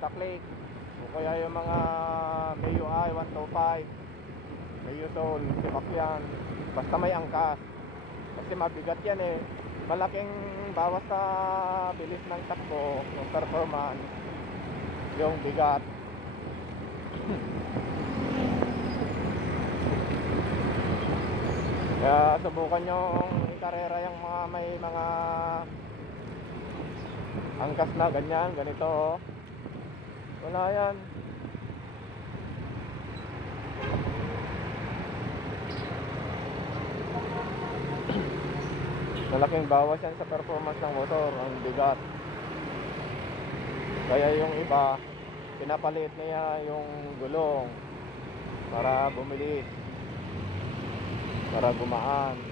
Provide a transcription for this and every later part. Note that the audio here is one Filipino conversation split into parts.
Honda Click o kaya yung mga MIUI 125, MIU Soul, Sibakyan, basta may angkas. Kasi mabigat yan eh. Malaking bawas sa bilis ng takbo, yung performance, yung bigat. Kaya subukan yung ikarera yung mga may mga angkas na ganyan, ganito oh. Wala yan. Malaking bawas yan sa performance ng motor, ang bigat. Kaya yung iba, pinapaliit niya yung gulong para bumilis, para gumaan.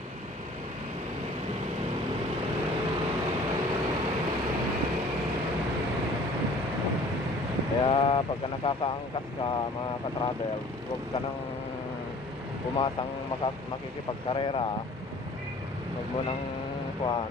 Kaya pagka nakakaangkas ka mga ka-travel, huwag ka nang pumasang makikipagkarera. Huwag mo nang kuhan